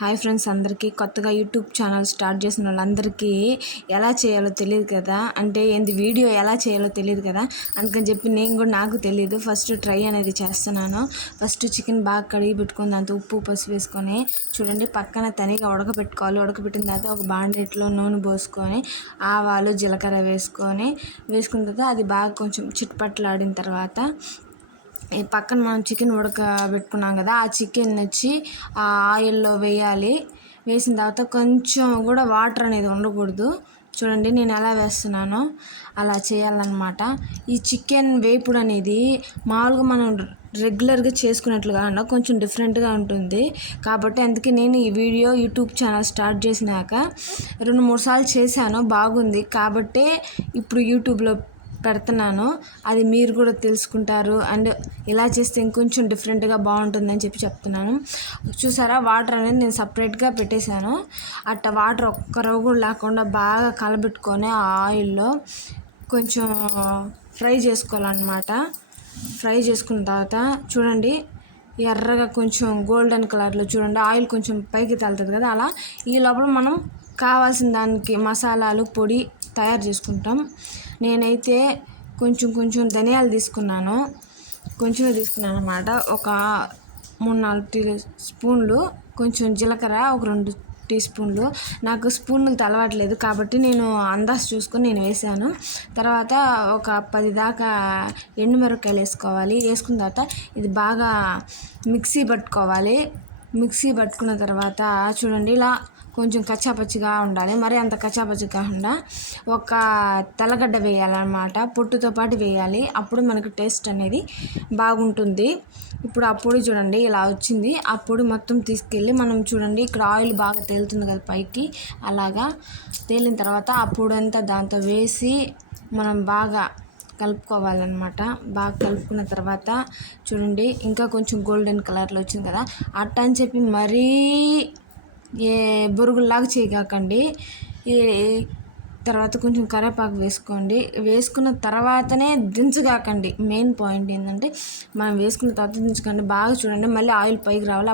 Hi friends, అందరికీ కొత్తగా YouTube channel start చేసిన వాళ్ళందరికీ ఎలా చేయాలో తెలియదు కదా, అంటే వీడియో ఎలా చేయాలో తెలియదు కదా. అందుకని చెప్పి నాకు తెలియదు. ఫస్ట్ ట్రై అనేది చేస్తున్నాను. ఫస్ట్ చికెన్ బాగా కడిగి పెట్టుకుని దాంతో ఉప్పు పసుపు వేసుకొని చూడండి పక్కన తనిగా ఉడకబెట్టుకోవాలి. ఉడకబెట్టిన తర్వాత ఒక బాండీలో నూనె పోసుకొని ఆవాలు జీలకర్ర వేసుకున్న తర్వాత అది బాగా కొంచెం చిట్పట్లాడిన తర్వాత ఈ పక్కన మనం చికెన్ ఉడకబెట్టుకున్నాం కదా, ఆ చికెన్ వచ్చి ఆ ఆయిల్లో వేయాలి. వేసిన తర్వాత కొంచెం కూడా వాటర్ అనేది ఉండకూడదు. చూడండి నేను ఎలా వేస్తున్నానో అలా చేయాలన్నమాట. ఈ చికెన్ వేపుడు అనేది మామూలుగా మనం రెగ్యులర్గా చేసుకున్నట్లుగా కొంచెం డిఫరెంట్గా ఉంటుంది. కాబట్టి అందుకే నేను ఈ వీడియో యూట్యూబ్ ఛానల్ స్టార్ట్ చేసినాక 2-3 సార్లు చేశాను, బాగుంది. కాబట్టే ఇప్పుడు యూట్యూబ్లో పెడుతున్నాను. అది మీరు కూడా తెలుసుకుంటారు. అండ్ ఇలా చేస్తే ఇంకొంచెం డిఫరెంట్గా బాగుంటుందని చెప్తున్నాను. చూసారా, వాటర్ అనేది నేను సపరేట్గా పెట్టేశాను. అట్ట వాటర్ ఒక్క రవ్వ కూడా లేకుండా బాగా కలబెట్టుకొని ఆ ఆయిల్లో కొంచెం ఫ్రై చేసుకోవాలన్నమాట. ఫ్రై చేసుకున్న తర్వాత చూడండి ఎర్రగా కొంచెం గోల్డెన్ కలర్లో చూడండి ఆయిల్ కొంచెం పైకి తేలుతుంది కదా, అలా ఈ లోపల మనం కావాల్సిన దానికి మసాలాలు పొడి తయారు చేసుకుంటాం. నేనైతే కొంచెం ధనియాలు తీసుకున్నాను, కొంచెమే తీసుకున్నాను అన్నమాట. ఒక 3-4 టీ స్పూన్లు, కొంచెం జీలకర్ర ఒక 2 టీ స్పూన్లు. నాకు స్పూన్లు అలవాట్లేదు కాబట్టి నేను అందాజు చూసుకొని నేను వేసాను. తర్వాత ఒక 10 దాకా ఎండుమిరపకాయలు వేసుకోవాలి. వేసుకున్న తర్వాత ఇది బాగా మిక్సీ పట్టుకోవాలి. మిక్సీ పట్టుకున్న తర్వాత చూడండి ఇలా కొంచెం కచ్చాపచ్చిగా ఉండాలి. మరి అంత కచ్చాపచ్చి కాకుండా ఒక తెల్లగడ్డ వేయాలన్నమాట, పొట్టుతో పాటు వేయాలి. అప్పుడు మనకు టేస్ట్ అనేది బాగుంటుంది. ఇప్పుడు ఆ పొడి చూడండి ఇలా వచ్చింది. ఆ పొడి మొత్తం తీసుకెళ్ళి మనం చూడండి ఇక్కడ ఆయిల్ బాగా తేలుతుంది కదా పైకి, అలాగా తేలిన తర్వాత ఆ పొడి అంతా దాంతో వేసి మనం బాగా కలుపుకోవాలన్నమాట. బాగా కలుపుకున్న తర్వాత చూడండి ఇంకా కొంచెం గోల్డెన్ కలర్లో వచ్చింది కదా, అట్ట అని చెప్పి మరీ ఏ బొరుగుల్లాగా చేయకండి. తర్వాత కొంచెం కరివేపాకు వేసుకోండి. వేసుకున్న తర్వాతనే దించగాకండి. మెయిన్ పాయింట్ ఏంటంటే మనం వేసుకున్న తర్వాత దించకండి. బాగా చూడండి మళ్ళీ ఆయిల్ పైకి రావాలి.